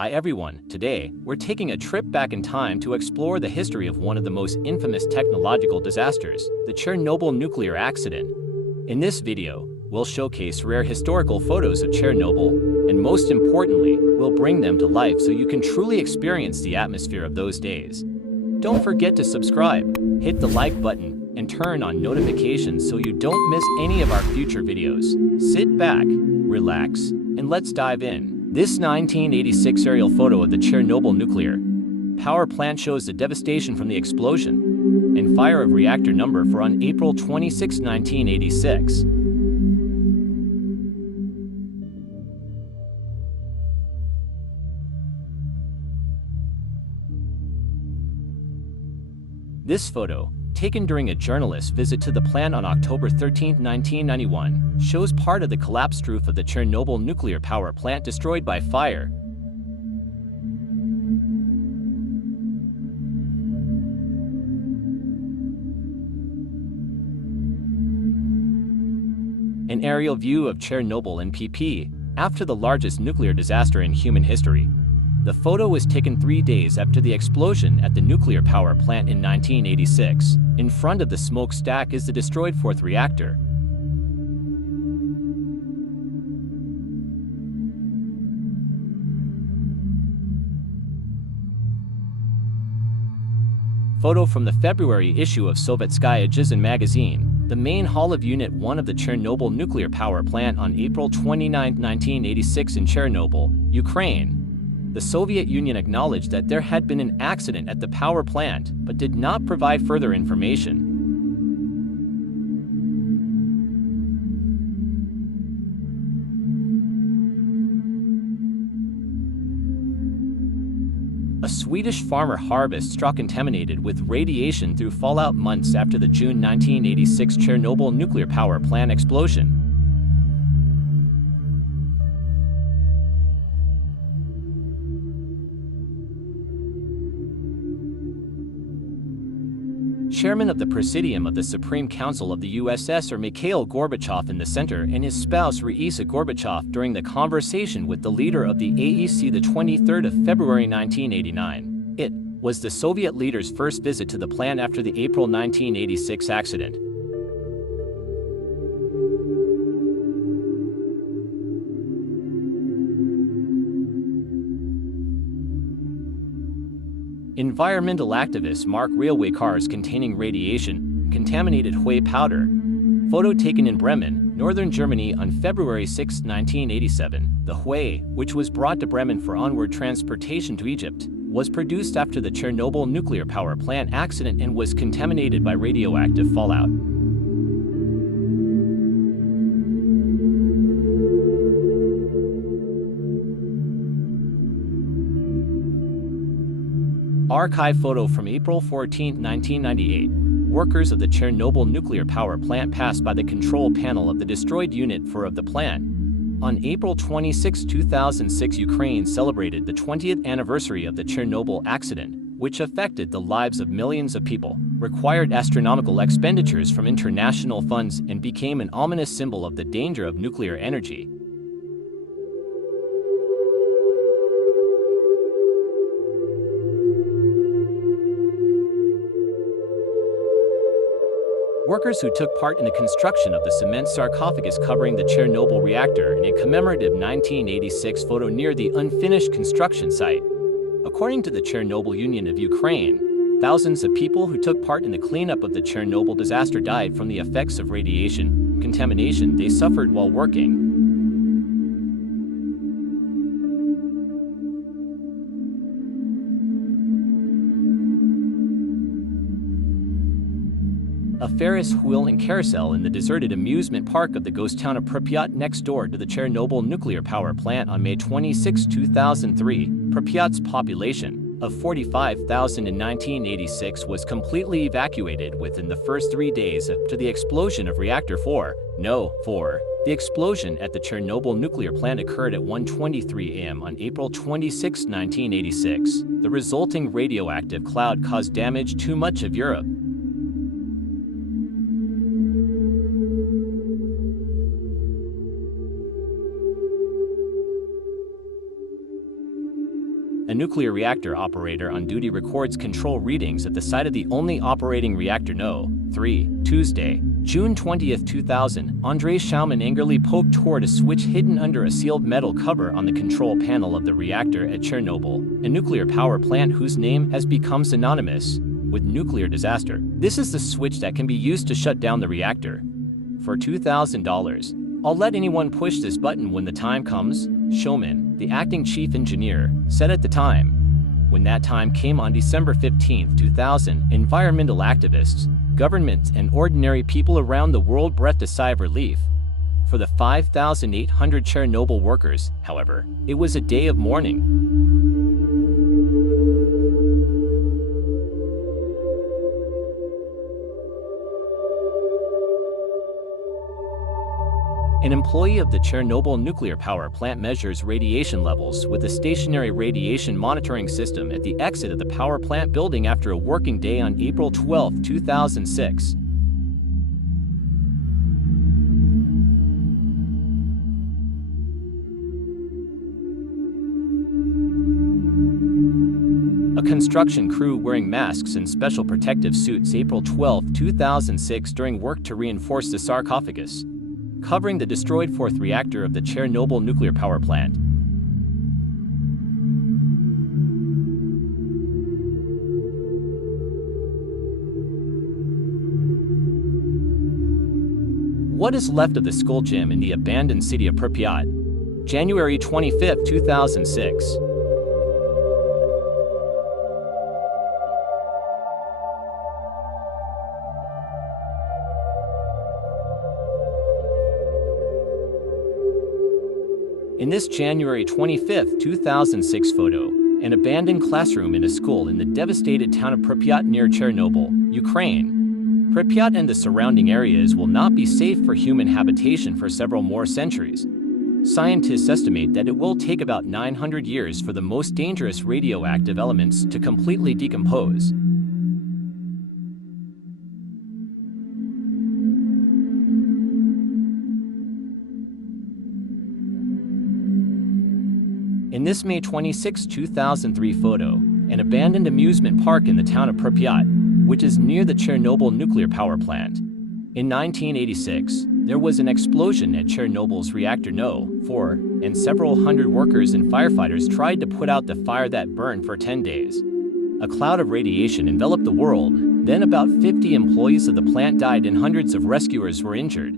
Hi everyone, today, we're taking a trip back in time to explore the history of one of the most infamous technological disasters, the Chernobyl nuclear accident. In this video, we'll showcase rare historical photos of Chernobyl, and most importantly, we'll bring them to life so you can truly experience the atmosphere of those days. Don't forget to subscribe, hit the like button, and turn on notifications so you don't miss any of our future videos. Sit back, relax, and let's dive in. This 1986 aerial photo of the Chernobyl nuclear power plant shows the devastation from the explosion and fire of reactor number 4 on April 26, 1986. This photo, taken during a journalist's visit to the plant on October 13, 1991, shows part of the collapsed roof of the Chernobyl nuclear power plant destroyed by fire. An aerial view of Chernobyl in PP, after the largest nuclear disaster in human history. The photo was taken 3 days after the explosion at the nuclear power plant in 1986. In front of the smokestack is the destroyed fourth reactor. Photo from the February issue of Sovetskaya Gizin magazine, the main hall of Unit 1 of the Chernobyl nuclear power plant on April 29, 1986 in Chernobyl, Ukraine. The Soviet Union acknowledged that there had been an accident at the power plant, but did not provide further information. A Swedish farmer harvest straw contaminated with radiation through fallout months after the June 1986 Chernobyl nuclear power plant explosion. Chairman of the Presidium of the Supreme Council of the USSR Mikhail Gorbachev in the center and his spouse Raisa Gorbachev during the conversation with the leader of the AEC the 23rd of February 1989. It was the Soviet leader's first visit to the plant after the April 1986 accident. Environmental activists mark railway cars containing radiation-contaminated whey powder. Photo taken in Bremen, northern Germany on February 6, 1987. The whey, which was brought to Bremen for onward transportation to Egypt, was produced after the Chernobyl nuclear power plant accident and was contaminated by radioactive fallout. Archive photo from April 14, 1998. Workers of the Chernobyl nuclear power plant passed by the control panel of the destroyed Unit 4 of the plant. On April 26, 2006, Ukraine celebrated the 20th anniversary of the Chernobyl accident, which affected the lives of millions of people, required astronomical expenditures from international funds, and became an ominous symbol of the danger of nuclear energy. Workers who took part in the construction of the cement sarcophagus covering the Chernobyl reactor in a commemorative 1986 photo near the unfinished construction site. According to the Chernobyl Union of Ukraine, thousands of people who took part in the cleanup of the Chernobyl disaster died from the effects of radiation contamination they suffered while working. A Ferris wheel and carousel in the deserted amusement park of the ghost town of Pripyat next door to the Chernobyl nuclear power plant on May 26, 2003. Pripyat's population of 45,000 in 1986 was completely evacuated within the first 3 days after the explosion of Reactor 4. The explosion at the Chernobyl nuclear plant occurred at 1:23 a.m. on April 26, 1986. The resulting radioactive cloud caused damage to much of Europe. a nuclear reactor operator on duty records control readings at the site of the only operating reactor No. 3. Tuesday, June 20, 2000, Andrei Schaumann angrily poked toward a switch hidden under a sealed metal cover on the control panel of the reactor at Chernobyl, a nuclear power plant whose name has become synonymous with nuclear disaster. This is the switch that can be used to shut down the reactor. For $2,000, I'll let anyone push this button when the time comes, Schaumann, the acting chief engineer, said at the time. When that time came on December 15, 2000, environmental activists, governments, and ordinary people around the world breathed a sigh of relief. For the 5,800 Chernobyl workers, however, it was a day of mourning. An employee of the Chernobyl nuclear power plant measures radiation levels with a stationary radiation monitoring system at the exit of the power plant building after a working day on April 12, 2006. A construction crew wearing masks and special protective suits April 12, 2006 during work to reinforce the sarcophagus covering the destroyed fourth reactor of the Chernobyl nuclear power plant. What is left of the school gym in the abandoned city of Pripyat? January 25, 2006. In this January 25, 2006 photo, an abandoned classroom in a school in the devastated town of Pripyat near Chernobyl, Ukraine. Pripyat and the surrounding areas will not be safe for human habitation for several more centuries. Scientists estimate that it will take about 900 years for the most dangerous radioactive elements to completely decompose. In this May 26, 2003 photo, an abandoned amusement park in the town of Pripyat, which is near the Chernobyl nuclear power plant. In 1986, there was an explosion at Chernobyl's reactor No. 4, and several hundred workers and firefighters tried to put out the fire that burned for 10 days. A cloud of radiation enveloped the world, then about 50 employees of the plant died and hundreds of rescuers were injured.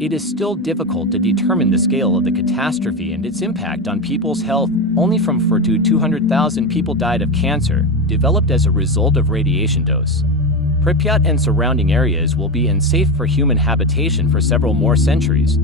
It is still difficult to determine the scale of the catastrophe and its impact on people's health. Only from 4 to 200,000 people died of cancer, developed as a result of radiation dose. Pripyat and surrounding areas will be unsafe for human habitation for several more centuries.